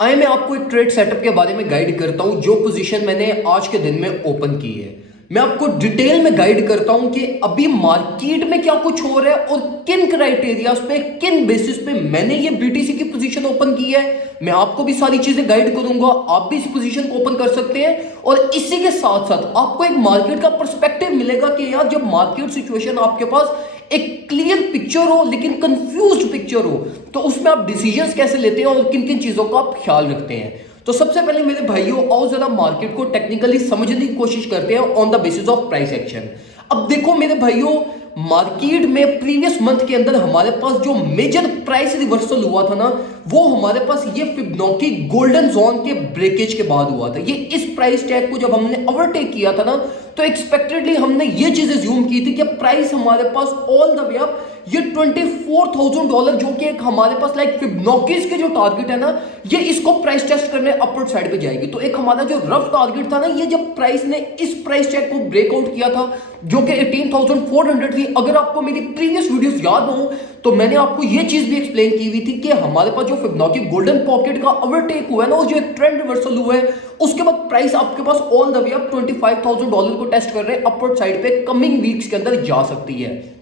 आइए मैं आपको एक ट्रेड सेटअप के बारे में गाइड करता हूं जो पोजीशन मैंने आज के दिन में ओपन की है। मैं आपको डिटेल में गाइड करता हूं कि अभी मार्केट में क्या कुछ हो रहा है और किन क्राइटेरियाज पे किन बेसिस पे मैंने ये बीटीसी की पोजीशन ओपन की है। मैं आपको भी सारी चीजें गाइड करूंगा, आप भी इस पोजीशन को ओपन कर सकते हैं और इसी के साथ साथ आपको एक मार्केट का पर्सपेक्टिव मिलेगा कि यार जब मार्केट सिचुएशन आपके पास एक क्लियर पिक्चर हो लेकिन कंफ्यूज्ड पिक्चर हो तो उसमें आप डिसीजंस कैसे लेते हैं और किन किन चीजों का आप ख्याल रखते हैं। तो सबसे पहले मेरे भाइयों आओ जरा मार्केट को टेक्निकली समझने की कोशिश करते हैं on the basis of price action. अब देखो मेरे भाइयों, मार्केट में प्रीवियस मंथ के अंदर हमारे पास जो मेजर प्राइस रिवर्सल हुआ था ना, वो हमारे पास ये फिबोनाची गोल्डन जोन के ब्रेकेज के बाद हुआ था। ये इस प्राइस टैग को जब हमने ओवरटेक किया था ना, तो एक्सपेक्टेडली हमने ये चीज अज्यूम की थी कि प्राइस हमारे पास ऑल द वे अप ये $24,000 जो कि एक हमारे पास लाइक फिबोनाचीज के जो टारगेट है ना, ये इसको प्राइस टेस्ट करने अपवर्ड साइड पे जाएगी। तो एक हमारा जो रफ टारगेट था ना, ये जब प्राइस ने इस प्राइस टैग को ब्रेकआउट किया था जो कि 18,400 थी। अगर आपको मेरी प्रीवियस वीडियोस याद हो तो मैंने आपको ये चीज भी एक्सप्लेन की हुई थी कि हमारे पास जो फिबोनाची गोल्डन पॉकेट का ओवरटेक हुआ है ना, जो एक ट्रेंड रिवर्सल हुआ है, उसके बाद प्राइस आपके पास ऑल द वे अप $25,000 को टेस्ट कर रहे हैं अपवर्ड साइड पे, कमिंग वीक्स के अंदर जा सकती है।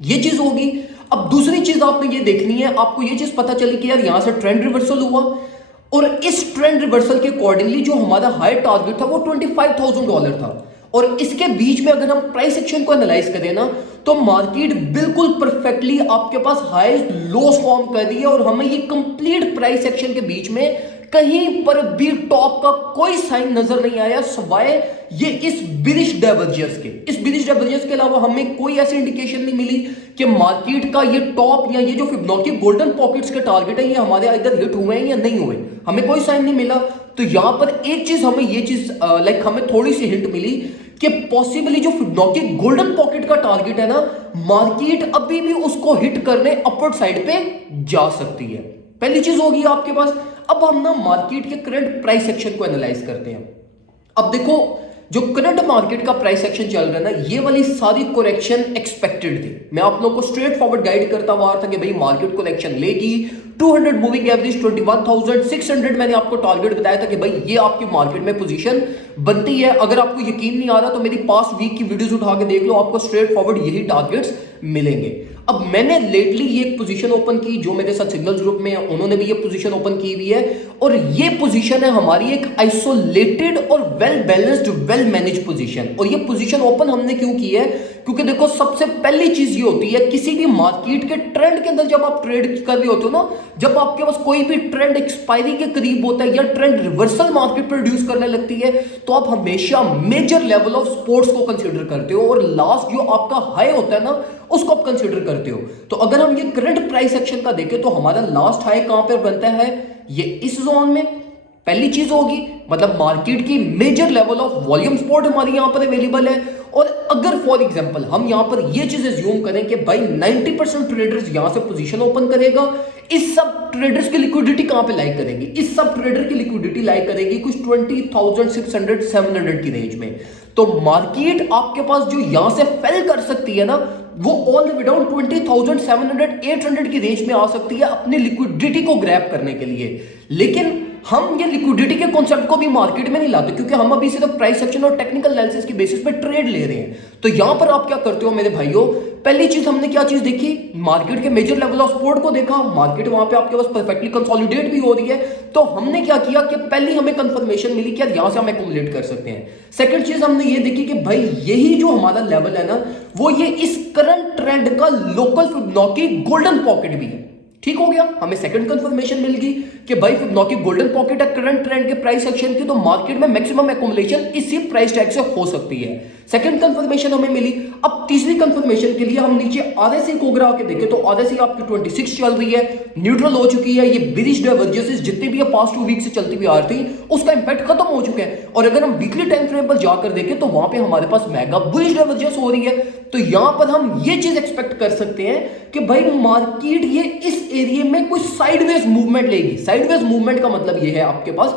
ये चीज होगी। अब दूसरी चीज आपने ये देखनी है, आपको ये चीज पता चली कि यार यहां से ट्रेंड रिवर्सल हुआ और इस ट्रेंड रिवर्सल के अकॉर्डिंगली जो हमारा हाई टारगेट था वो $25,000 था। और इसके बीच में अगर हम प्राइस एक्शन को एनालाइज करें ना, तो मार्केट बिल्कुल परफेक्टली आपके पास हाई लो फॉर्म कर रही है और हमें ये कंप्लीट प्राइस एक्शन के बीच में कहीं पर भी टॉप का कोई साइन नजर नहीं आया सिवाय ये इस बिरिश डाइवर्जेंस के। इस बिरिश डाइवर्जेंस के अलावा हमें कोई ऐसी इंडिकेशन नहीं मिली कि मार्केट का ये टॉप या ये जो फिबोनाची गोल्डन पॉकेट्स के टारगेट है ये हमारे इधर हिट हुए हैं या नहीं हुए, हमें कोई साइन नहीं मिला। तो यहां पर एक चीज हमें ये चीज लाइक हमें थोड़ी सी हिंट मिली कि पॉसिबली जो फिबोनाची गोल्डन पॉकेट का टारगेट है ना, मार्केट अभी भी उसको हिट करने अपवर्ड साइड पे जा सकती है। पहली चीज होगी आपके पास। अब हम ना मार्केट के करंट प्राइस एक्शन को एनालाइज करते हैं। अब देखो जो करंट मार्केट का प्राइस एक्शन चल रहा है ना, ये वाली सारी करेक्शन एक्सपेक्टेड थी। मैं आप लोगों को स्ट्रेट फॉरवर्ड गाइड करता हुआ था कि भाई मार्केट करेक्शन लेगी 200 मूविंग एवरेज 21,600 मैंने आपको टारगेट बताया था कि भाई ये आपकी मार्केट में पोजीशन बनती है। अगर आपको यकीन नहीं आ रहा तो मेरी पास्ट वीक की वीडियोस उठा के देख लो, आपको स्ट्रेट फॉरवर्ड यही टारगेट्स मिलेंगे। अब मैंने लेटली ये पोजीशन ओपन की, जो मेरे साथ सिग्नल्स ग्रुप में है उन्होंने भी ये पोजीशन ओपन की हुई है और ये पोजीशन है हमारी एक आइसोलेटेड और well balanced well manage position. और ये पोजीशन ओपन हमने क्यों की है? क्योंकि देखो सबसे पहली चीज ये होती है किसी भी मार्केट के ट्रेंड के अंदर जब आप ट्रेड कर रहे होते हो ना, जब आपके पास कोई भी ट्रेंड एक्सपायरी के करीब होता है या ट्रेंड रिवर्सल मार्केट प्रोड्यूस करने लगती है, तो आप हमेशा मेजर लेवल ऑफ सपोर्ट्स को कंसीडर करते हो और लास्ट जो आपका हाई होता है ना, उसको आप कंसीडर करते हो। तो अगर हम ये करंट प्राइस एक्शन का देखें तो हमारा लास्ट हाई कहां पर बनता है? ये इस जोन में पहली चीज होगी, मतलब मार्केट की major level of volume support हमारी यहां पर अवेलेबल है। और अगर फॉर एग्जांपल हम यहां पर ये चीज अज्यूम करें कि भाई 90% ट्रेडर्स यहां से पोजीशन ओपन करेगा, इस सब ट्रेडर्स की लिक्विडिटी कहां पे लाई करेगी? इस सब ट्रेडर की लिक्विडिटी लाई करेगी कुछ 20,600-700 की रेंज में। तो मार्केट आपके पास जो यहां से फेल कर सकती है ना, वो ऑल द वे डाउन 20,700-800 की रेंज में आ सकती है अपनी लिक्विडिटी को ग्रैब करने के लिए। लेकिन हम ये लिक्विडिटी के कॉन्सेप्ट को भी मार्केट में नहीं लाते क्योंकि हम अभी सिर्फ प्राइस एक्शन और टेक्निकल एनालिसिस की बेसिस पे ट्रेड ले रहे हैं। तो यहां पर आप क्या करते हो मेरे भाइयों? पहली चीज हमने क्या चीज देखी? मार्केट के मेजर लेवल ऑफ सपोर्ट को देखा। मार्केट वहां पे आपके पास परफेक्टली कंसोलिडेट भी हो रही है, तो हमने क्या किया कि पहली हमें कंफर्मेशन मिली कि यार यहां से हम एक्यूमुलेट कर सकते हैं। सेकंड चीज हमने ये देखी कि भाई यही जो हमारा लेवल है ना, वो ये इस करंट ट्रेंड का लोकल फिबोनाची गोल्डन पॉकेट भी है। ठीक हो गया, हमें सेकंड कंफर्मेशन मिल गई कि भाई फिबोनाची गोल्डन पॉकेट है करंट ट्रेंड के प्राइस एक्शन की, तो मार्केट में मैक्सिमम एक्यूमुलेशन इसी प्राइस टैग से हो सकती है। सेकंड कंफर्मेशन हमें मिली। अब तीसरी कंफर्मेशन के लिए हम नीचे आरएसआई को अगर आके देखें तो आरएसआई आपकी 26 चल रही है, न्यूट्रल हो चुकी है। ये बिरिश डाइवर्जेंसेस जितनी भी पास्ट 2 वीक से चलती हुई आ रही थी, उसका इंपैक्ट खत्म हो चुका है। और अगर हम वीकली टाइम फ्रेम पर जाकर देखें तो वहां पे हमारे पास मेगा बुलिश डाइवर्जेंस हो रही है। तो यहां पर हम ये चीज एक्सपेक्ट कर सकते हैं कि भाई मार्केट ये इस एरिया में कुछ साइडवेज मूवमेंट लेगी। साइडवेज मूवमेंट का मतलब ये है आपके पास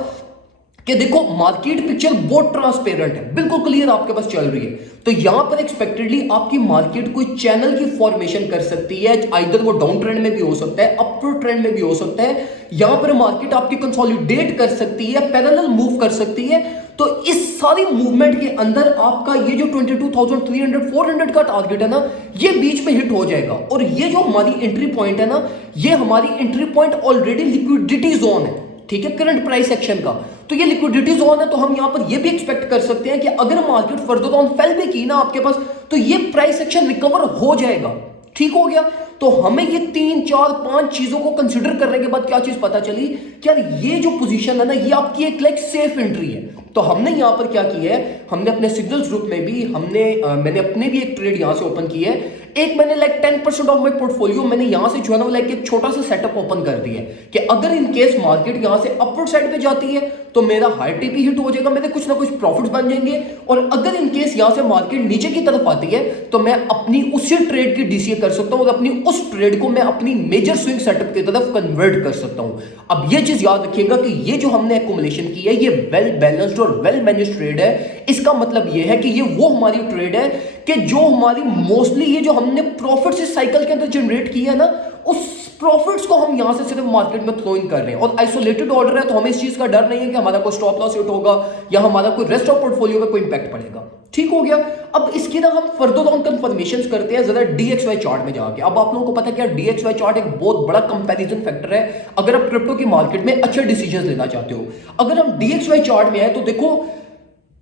कि देखो मार्केट पिक्चर बहुत ट्रांसपेरेंट है, बिल्कुल क्लियर आपके पास चल रही है। तो यहां पर एक्सपेक्टेडली आपकी मार्केट कोई चैनल की फॉर्मेशन कर सकती है, आइदर वो डाउन ट्रेंड में भी हो सकता है, अपवर्ड ट्रेंड में भी हो सकता है। यहां पर मार्केट आपकी कंसोलिडेट कर सकती है, पैरेलल मूव कर सकती है। तो इस सारी मूवमेंट के अंदर आपका ये जो 22,300 400 का टारगेट है ना, ये बीच में हिट हो जाएगा। और ये जो हमारी एंट्री पॉइंट है ना, ये हमारी entry point already liquidity zone है, ठीक है, करंट प्राइस एक्शन का। तो ये लिक्विडिटी जोन है, तो हम यहां पर ये भी एक्सपेक्ट कर सकते हैं कि अगर मार्केट फर्दर ऑन फेल भी की ना आपके पास, तो ये प्राइस एक्शन रिकवर हो जाएगा। ठीक हो गया। तो हमें ये 3 4 5 चीजों को कंसिडर करने के बाद क्या चीज पता चली कि यार ये जो पोजीशन है ना, ये आपकी एक लाइक सेफ एंट्री है। तो हमने यहां पर क्या किया है, हमने अपने सिग्नल्स ग्रुप में भी मैंने अपने भी एक ट्रेड यहां से ओपन की है। एक मैंने लाइक 10% ऑफ माय पोर्टफोलियो मैंने यहां से जो है ना लाइक एक छोटा सा सेटअप ओपन कर दिया है कि अगर इन केस मार्केट यहां से अपवर्ड साइड पे जाती है तो मेरा हाई टीपी हिट हो जाएगा, मेरे कुछ ना कुछ प्रॉफिट्स बन जाएंगे। और अगर इन केस यहां से मार्केट नीचे की तरफ आती है तो मैं अपनी उसी ट्रेड की डीसीए कर सकता हूं और अपनी उस ट्रेड को मैं अपनी मेजर स्विंग सेटअप की तरफ कन्वर्ट कर सकता हूं। अब ये चीज याद रखिएगा कि ये जो हमने एक्युमुलेशन की है, ये वेल बैलेंस्ड और वेल मैनेज्ड ट्रेड है। इसका मतलब ये है कि ये वो हमारी ट्रेड है कि जो हमारी मोस्टली ये जो हमने प्रॉफिट इस साइकिल के अंदर जनरेट किया है ना, उस प्रॉफिट्स को हम यहां से सिर्फ मार्केट में थ्रो इन कर रहे हैं। और आइसोलेटेड ऑर्डर है तो हमें इस चीज का डर नहीं है कि हमारा कोई स्टॉप लॉस हिट होगा या हमारा कोई रेस्ट ऑफ पोर्टफोलियो पे कोई इंपैक्ट पड़ेगा। ठीक हो गया। अब इसकी ना हम फर्दर ऑन कंफर्मेशंस करते हैं जरा डीएक्सवाई चार्ट में जाके। अब आप लोगों को पता है कि डीएक्सवाई चार्ट एक बहुत बड़ा कंपैरिजन फैक्टर है अगर आप क्रिप्टो की मार्केट में अच्छे डिसीजंस लेना चाहते हो। अगर हम डीएक्सवाई चार्ट में आए तो देखो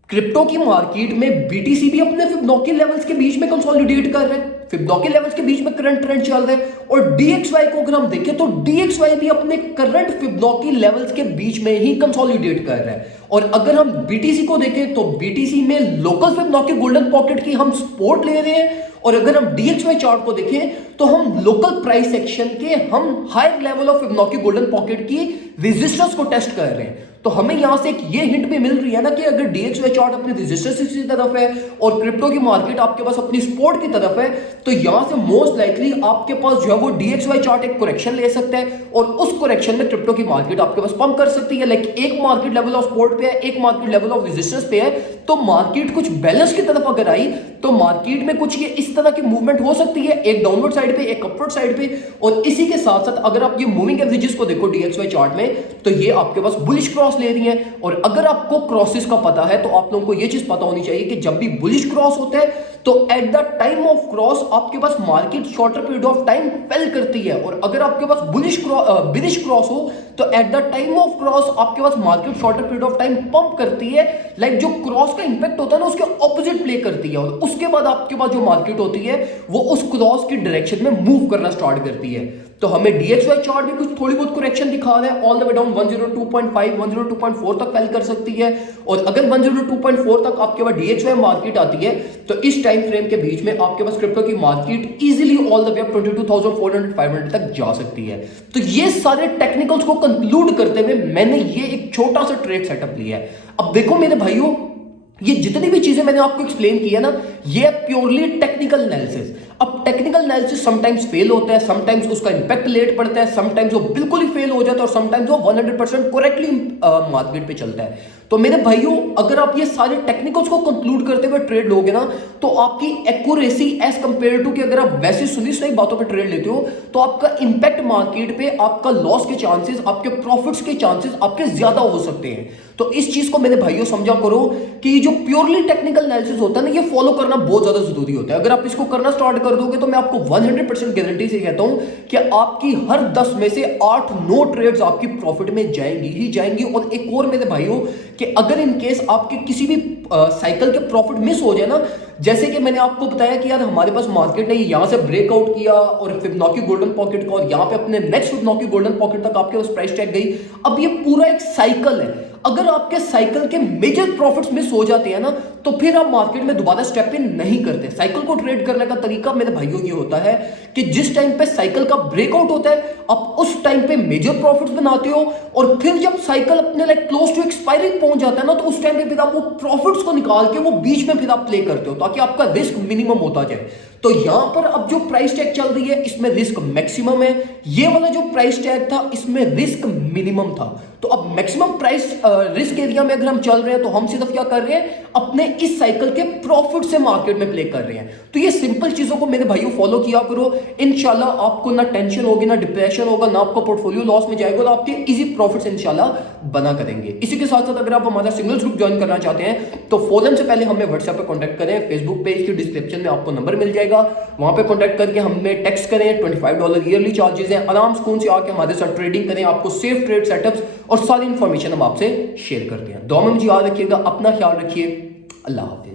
क्रिप्टो की मार्केट में बीटीसी भी अपने फिबोनाची लेवल्स के बीच में कंसोलिडेट कर रहे हैं, फिबोनाची लेवल्स के बीच में करंट ट्रेंड चल रहे हैं। और डीएक्सवाई को अगर हम देखें तो डीएक्सवाई भी अपने करंट फिबोनाची लेवल्स के बीच में ही कंसोलिडेट कर रहा है। और अगर हम बीटीसी को देखें तो बीटीसी में लोकल फिबोनाची गोल्डन पॉकेट की हम सपोर्ट ले रहे हैं। और अगर हम डीएक्सवाई चार्ट को देखें तो हम लोकल प्राइस एक्शन के हम higher level of Fibonacci golden pocket की रेजिस्टेंस को टेस्ट कर रहे हैं। तो हमें यहां से एक ये हिंट भी मिल रही है ना कि अगर डीएक्सवाई चार्ट अपनी रेजिस्टेंस की तरफ है और क्रिप्टो की मार्केट आपके पास अपनी सपोर्ट की तरफ है, तो यहां से मोस्ट लाइकली आपके पास जो है वो डीएक्सवाई चार्ट एक करेक्शन ले सकता है और उस करेक्शन में क्रिप्टो की मार्केट आपके पास पंप कर सकती है। लाइक एक मार्केट लेवल ऑफ सपोर्ट पे है, एक मार्केट लेवल ऑफ रेजिस्टेंस पे है, तो मार्केट कुछ बैलेंस की तरफ अगर आई तो मार्केट में कुछ ये इस तरह की मूवमेंट हो सकती है, एक डाउनवर्ड साइड पे, एक अपवर्ड साइड पे। और इसी के साथ साथ अगर आप ये मूविंग एवरेजेस को देखो डीएक्सवाई चार्ट में, तो ये आपके पास बुलिश क्रॉस ले रही है। और अगर आपको क्रॉसेस का पता है तो आप लोगों को ये चीज पता होनी चाहिए कि जब भी बुलिश क्रॉस होता है तो at the time of cross आपके पास market shorter period of time fail करती है। और अगर आपके पास बुलिश क्रॉस हो तो at the time of cross आपके पास market shorter period of time pump करती है। लाइक जो क्रॉस का इंपैक्ट होता है ना उसके ऑपोजिट प्ले करती है और उसके बाद आपके पास जो मार्केट होती है वो उस क्रॉस की डायरेक्शन में मूव करना स्टार्ट करती है। तो हमें डीएक्सवाई चार्ट भी कुछ थोड़ी बहुत करेक्शन दिखा रहा है, ऑल द वे डाउन 102.5 102.4 तक फेल कर सकती है। और अगर 102.4 तक आपके पास डीएक्सवाई मार्केट आती है तो इस टाइम फ्रेम के बीच में आपके पास क्रिप्टो की market easily all the way 22,400 500 तक जा सकती है। तो ये सारे टेक्निकल्स को कंक्लूड करते हुए मैंने ये एक छोटा सा ट्रेड सेटअप लिया है। अब देखो मेरे भाइयों, ये जितनी भी चीजें मैंने आपको एक्सप्लेन किया ना, ये प्योरली टेक्निकल एनालिसिस। अब टेक्निकल एनालिसिस समटाइम्स फेल होता है, समटाइम्स उसका इंपैक्ट लेट पड़ता है, समटाइम्स वो बिल्कुल ही फेल हो जाता है और समटाइम्स वो 100% करेक्टली मार्केट पे चलता है। तो मेरे भाइयों, अगर आप ये सारे टेक्निकल्स को कंक्लूड करते हुए ट्रेड लोगे ना तो आपकी एक्यूरेसी एज कंपेयर टू कि अगर आप वैसे सुनी सुनी बातों पे ट्रेड लेते हो तो आपका इंपैक्ट मार्केट पे, आपका लॉस के चांसेस, आपके प्रॉफिट्स के चांसेस आपके ज्यादा हो सकते हैं। तो इस चीज को मेरे भाइयों समझा करो कि जो प्योरली टेक्निकल एनालिसिस होता है ना, ये फॉलो करना बहुत ज्यादा जरूरी होता है। अगर आप इसको करना स्टार्ट कर दोगे तो मैं आपको 100% गारंटी से कहता हूं कि आपकी हर 10 में से 8-9 ट्रेड्स आपकी प्रॉफिट में जाएंगी ही जाएंगी। और एक और मेरे भाइयों कि अगर इन केस आपके किसी भी साइकिल के प्रॉफिट मिस हो जाए ना, जैसे कि मैंने आपको बताया कि यार हमारे पास मार्केट ने यहां से ब्रेकआउट किया और फिबोनाची गोल्डन पॉकेट का और यहां पे अपने नेक्स्ट फिबोनाची गोल्डन पॉकेट तक आपके पास प्राइस टैग गई। अब ये पूरा एक साइकिल है, अगर आपके साइकिल के मेजर प्रॉफिट्स मिस हो जाते हैं ना तो फिर आप मार्केट में दोबारा स्टेप इन नहीं करते। साइकिल को ट्रेड करने का तरीका मेरे भाइयों ये होता है कि जिस टाइम पे साइकिल का ब्रेकआउट होता है आप उस टाइम पे मेजर प्रॉफिट्स बनाते हो और फिर जब साइकिल अपने लाइक क्लोज टू एक्सपायरी पहुंच जाता है ना तो उस टाइम पे फिर आप वो प्रॉफिट्स को निकाल के वो बीच में फिर आप प्ले करते हो ताकि आपका रिस्क मिनिमम होता जाए। तो यहां पर अब जो प्राइस टैग चल रही है इसमें रिस्क मैक्सिमम है, ये वाला जो प्राइस टैग था इसमें रिस्क मिनिमम था। तो अब मैक्सिमम प्राइस रिस्क एरिया में अगर हम चल रहे हैं तो हम सिर्फ क्या कर रहे हैं, अपने इस साइकिल के प्रॉफिट से मार्केट में प्ले कर रहे हैं। तो ये सिंपल चीजों को मेरे भाइयों फॉलो किया करो, इंशाल्लाह आपको ना टेंशन होगी, ना डिप्रेशन होगा, ना आपका पोर्टफोलियो लॉस में जाएगा, और आपके इजी प्रॉफिट्स इंशाल्लाह बना करेंगे। इसी के साथ साथ अगर आप हमारा सिंगल्स ग्रुप ज्वाइन करना चाहते हैं तो फौरन से पहले हमें व्हाट्सएप पे कांटेक्ट करें। फेसबुक पेज की डिस्क्रिप्शन में आपको नंबर मिल जाएगा, वहां पे कांटेक्ट करके हमें टेक्स्ट करें। $25 ईयरली चार्जेस हैं। आराम सुकून से आके हमारे साथ ट्रेडिंग करें, आपको सेफ ट्रेड सेटअप्स और सारी इंफॉर्मेशन हम आपसे शेयर करते हैं। दुआ में मुझे याद रखिएगा, अपना ख्याल रखिए। अल्लाह हाफिज।